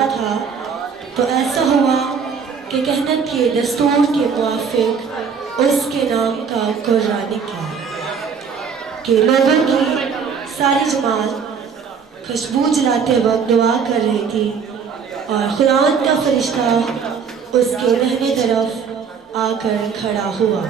चाहता था तो ऐसा हुआ कि कहनत के दस्तूर के मुआफिक उसके नाम का कुर्रा निकला कि लोगों की सारी जमात खुशबू जलाते वक्त दुआ कर रही थी और खुदावंद का फरिश्ता उसके दाहिने तरफ आकर खड़ा हुआ।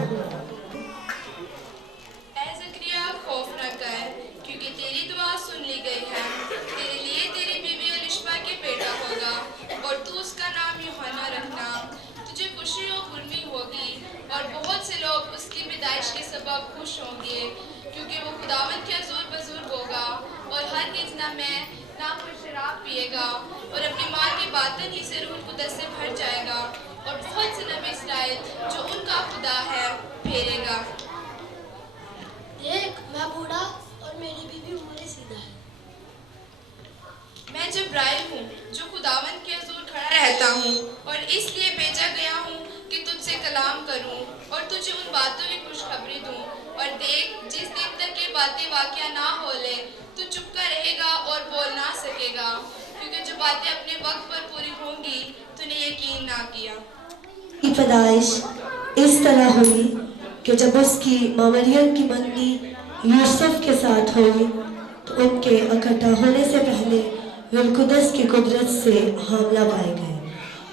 के सबब खुश होंगे क्योंकि वो खुदावंद के हुज़ूर बुजुर्ग होगा और हरगिज़ ना मैं ना फिर शराब पिएगा और अपनी माँ की बातन ही से रूह कुदस से भर जाएगा और बहुत से नबी इस्राएल जो उनका खुदा है फेरेगा। देख मैं बूढ़ा और मेरी बीवी उम्र सीधा है। मैं जिब्राइल हूँ जो खुदावंद के हुज़ूर खड़ा रहता हूँ और इसलिए भेजा गया हूँ कि तुझसे कलाम करूँ और तुझे उन बातों की खुशखबरी दूँ। और देख जिस दिन तक ये बातें वाक़या ना हो ले तू चुपका रहेगा और बोल ना सकेगा क्योंकि जो बातें अपने वक्त पर पूरी होंगी तूने यकीन ना किया। की पैदाइश इस तरह हुई कि जब उसकी माँ मरियम की मंगनी यूसुफ के साथ हुई तो उनके इकट्ठा होने से पहले रूह कुदस की कुदरत से हामला पाए गए।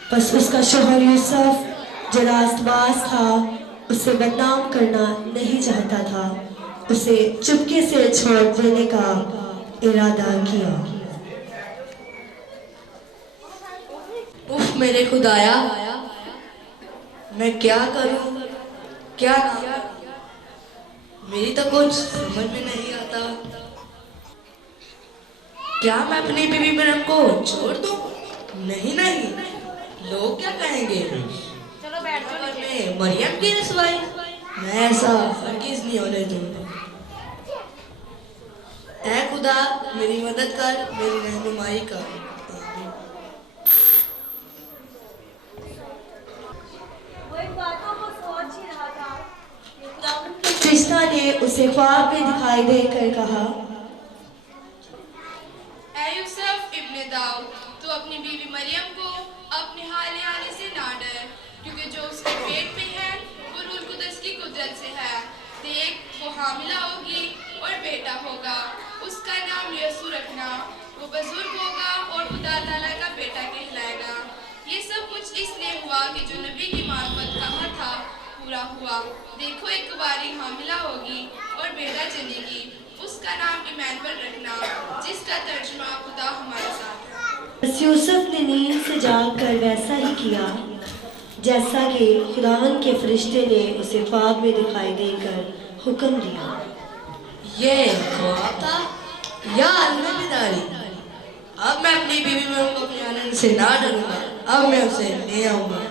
बस उसका शौहर यूसुफ जो रास्तबाज था उसे बदनाम करना नहीं चाहता था, उसे चुपके से छोड़ देने का इरादा किया। उफ मेरे खुदाया, मैं क्या करूं क्या ना, मेरी तो कुछ समझ में नहीं आता। क्या मैं अपनी बीवी मरियम को छोड़ दूं? नहीं नहीं, लोग क्या कहेंगे? चलो बैठ जाओ। मैं मरियम की रसवाई, मैं ऐसा हरगिज़ नहीं होने दूंगा। ऐ खुदा मेरी मदद कर, मेरी रहनुमाई कर। फरिश्ता ने उसे ख्वाब में दिखाई देकर कहा, ऐ यूसुफ इब्ने दाऊद, तू अपनी बीवी मरियम को अपने हाले आने से ना डर क्योंकि जो उसके पेट में है वो रूह कुदस की कुदरत से है। देख वो हामिला होगी और बेटा होगा, उसका नाम यीशु रखना। वो बुजुर्ग होगा और खुदा ताला का बेटा कहलाएगा। ये सब कुछ इसलिए हुआ कि जो नबी की मार्फत कहा था पूरा हुआ। देखो एक कुंवारी हामिला होगी और बेटा जनेगी, उसका नाम इमैनुअल रखना जिसका तर्जुमा खुदा हमारे साथ है। बस यूसुफ ने नींद से जागकर वैसा ही किया जैसा कि खुदावंद के फरिश्ते ने उसे ख्वाब में दिखाई देकर हुक्म दिया। ये ख्वाब था या अलविदारी? अब मैं अपनी बीवी मरियम को अपने आनंद से ना डरूंगा, अब मैं उसे ले आऊंगा।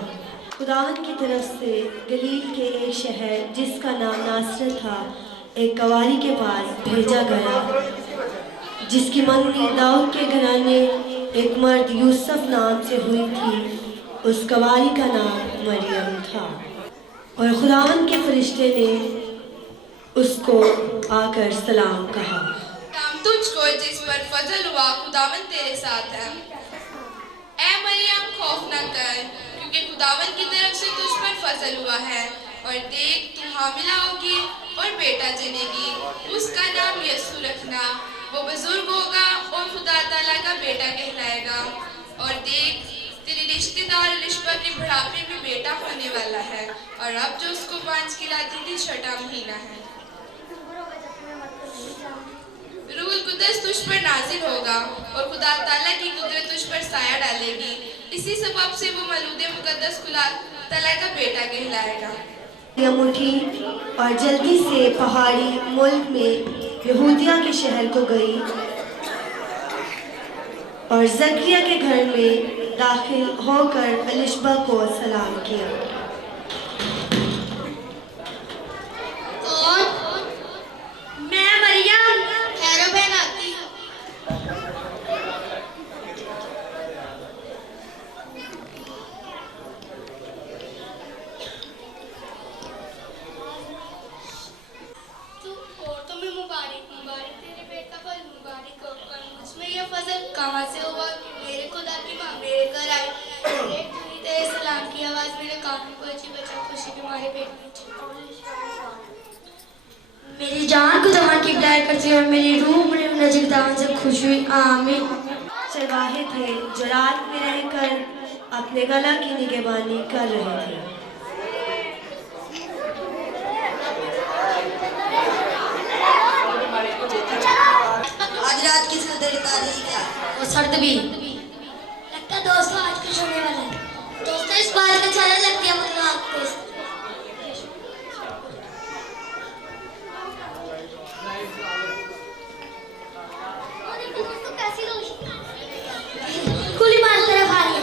खुदावंद की तरफ से गलील के एक शहर जिसका नाम नासरत था एक कवारी के पास भेजा गया जिसकी मंगनी दाऊद के घराने एक मर्द यूसुफ नाम से हुई थी। उस कवारी का नाम मरियम था और खुदावंद के फरिश्ते ने उसको आकर सलाम कहा। नाम तुझको जिस पर फजल हुआ खुदावंद तेरे साथ है। ऐ मरियम खौफ न कर क्योंकि खुदावंद की तरफ से तुझ पर फजल हुआ है और देख तू हामिला होगी और बेटा जनेगी, उसका नाम यीशु रखना। वो बुजुर्ग होगा और खुदा ताला का बेटा कहलाएगा। और देख तेरी रिश्तेदार रिश्वा के बुढ़ापे में बेटा होने वाला है और अब जो उसको 5 खिलाती थी 6वां महीना है। रूह कुदस तुझ पर नाजिल होगा और खुदा ताला की कुदरत तुझ पर साया डालेगी। इसी सबब से वो मलूदे मुकद्दस खुदा ताला का बेटा कहलाएगा। मरियम उठी और जल्दी से पहाड़ी मुल्क में यहूदिया के शहर को गई और जकरिया के घर में दाखिल होकर एलिशबा को सलाम किया। कौन? मैं मरियम। ठहरो बहन आती। औरतों में मुबारक मुबारक तेरे पेट का फल मुबारक हो, और मुझमें यह फजल कहाँ से हुआ कि मेरे खुदा की माँ मेरे मेरी जान को जमान की खिदायत करती और मेरी रूह मेरे नजीक दामन से खुश हुई, आमीन। चरवाहे थे जो रात में रहकर अपने गला की निगहबानी कर रहे थे। आज रात की सर्द तारीख है और सर्द भी लगता है दोस्तों आज कुछ होने वाला है। दोस्तों इस बात का अच्छा लगती है मतलब आपको कुली मार तरफ आ रही है।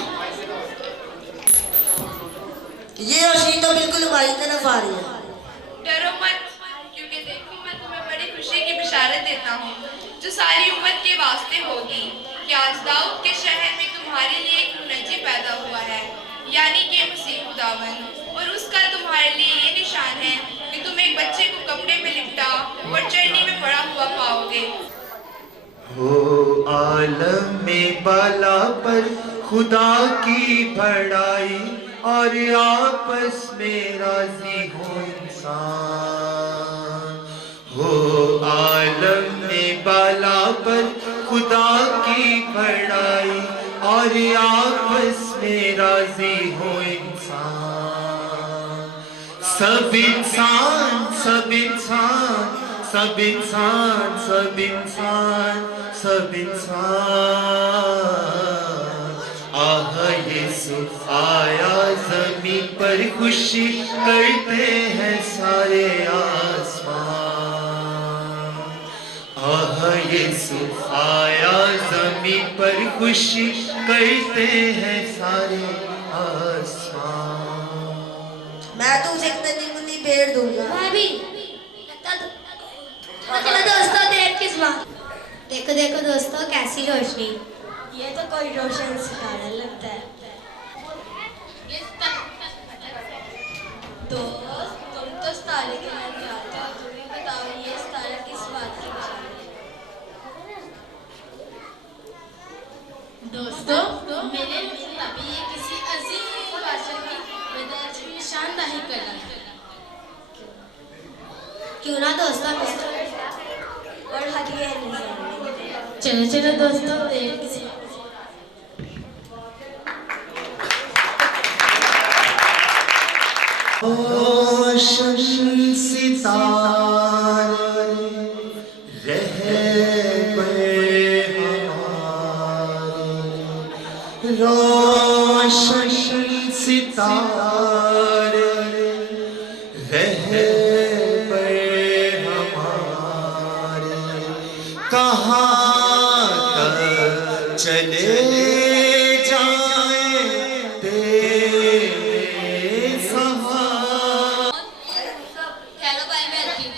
ये रोशनी तो बिल्कुल हमारी तरफ आ रही है। डरो मत, क्योंकि देखो मैं तुम्हें बड़ी खुशी की बिशारत देता हूँ जो सारी उम्मत के वास्ते होगी कि आज दाऊद के शहर में तुम्हारे लिए एक मुनज्जी पैदा हुआ है, यानी कि मसीह खुदावन, और उसका तुम्हारे लिए ये निशान है कि तुम एक बच्चे को कपड़े में लिपटा और चरनी में पड़ा हुआ पाओगे। हो आलम में बाला पर खुदा की बड़ाई और आपस में राजी हो इंसान। हो आलम में बाला पर खुदा की बड़ाई और आपस में राजी हो इंसान। सब इंसान सब इंसान सब इंसान सब इंसान सब इंसान। आह यीशु आया ज़मीन पर, खुशी करते हैं सारे आसमान। आह यीशु आया ज़मीन पर, खुशी करते हैं सारे आसमान। मैं तुमसे एक नन्ही मुन्नी भेड़ दूंगा। मैं भी लगता चलो दोस्तों देर किस बात। देखो देखो दोस्तों कैसी रोशनी, ये तो कोई रोशन सितारा लगता है। दोस्त तुम तो सितारे के नाम जानते हो, तुम्हें बताओ ये सितारा किस बात की निशानी है? दोस्तों मेरे अभी ये किसी अजीम बादशाह की मदद की निशानदाही कर रहा है। क्यों ना दोस्तों और हदिया चलो चलो दोस्तों देर किसी रोशन सितारे रहबर हमारे, रोशन सितारे रहबर हमारे, कहाँ तक चले जाएं तेरे सहारे। हेलो भाई मैं आती हूँ।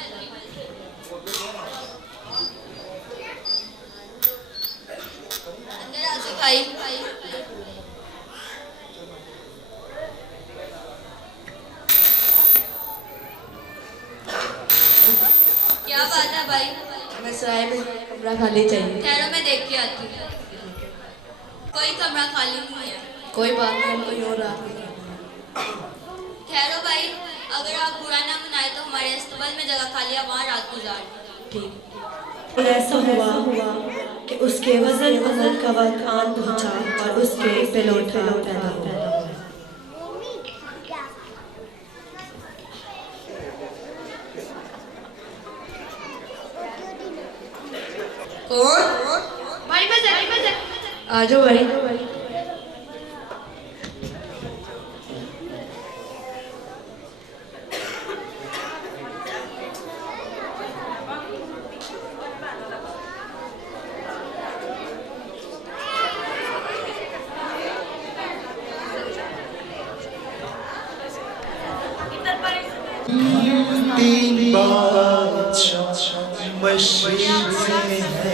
अंदर आ जाओ भाई। क्या बात है भाई? मैं सराय में कमरा खाली चाहिए। ठहरो मैं देख के आती हूँ। कोई कमरा खाली नहीं है। कोई बात नहीं, कोई और रात में। ठहरो भाई, अगर आप बुरा ना मनाए तो हमारे अस्तबल में जगह खाली है, वहाँ रात गुजार। ठीक। और ऐसा हुआ कि उसके वजन का वक्त आन पहुंचा और उसके पिलोठा पैदा हुआ। कौन? भाई मैं आ जाओ भाई। तीन बादशाह मशरिक़ से है,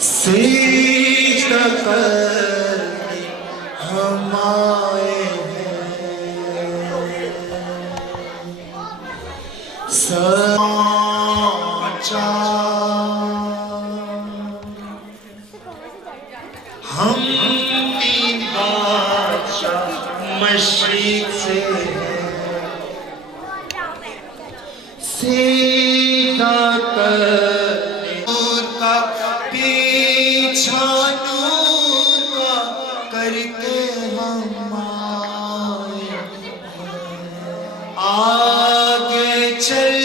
सिजदा करने हम आए हैं। सच्चा हम तीन बादशाह मशरिक से सीधा करने नूर का पीछा नूर का करके हम आगे चल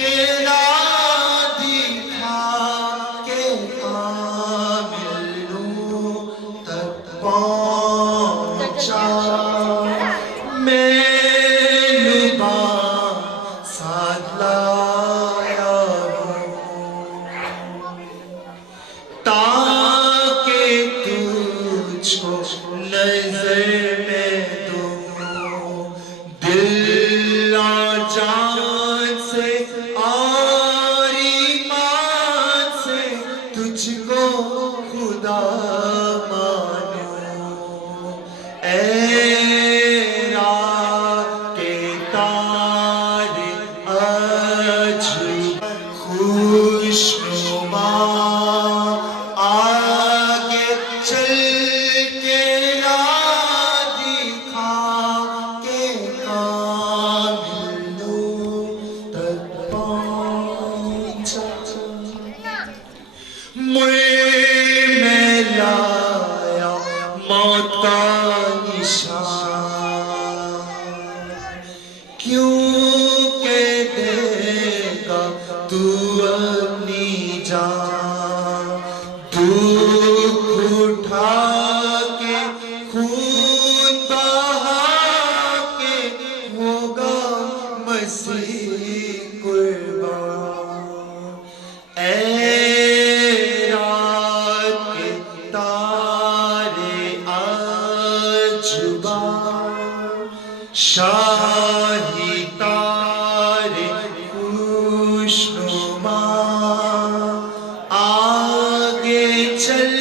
के राह दिखा के कामिल नूर तक पहुंचा मैं लुबा साथ लाया ताकि तुझको नजर में दूं दिल और जान से और ईमान से तुझको खुदा मानो ऐ रात के तारे अजूब खुशनुमा आगे चल के राह दिखा के कामिल नूर तक पहुंचा मैं लाया मौत का निशान क्यों के देगा तू अपनी जान दुख उठा के खून बहा के होगा मसीह कुर्बान ऐ रात के तारे अजूबा शाही तारे खुशनुमा आगे चल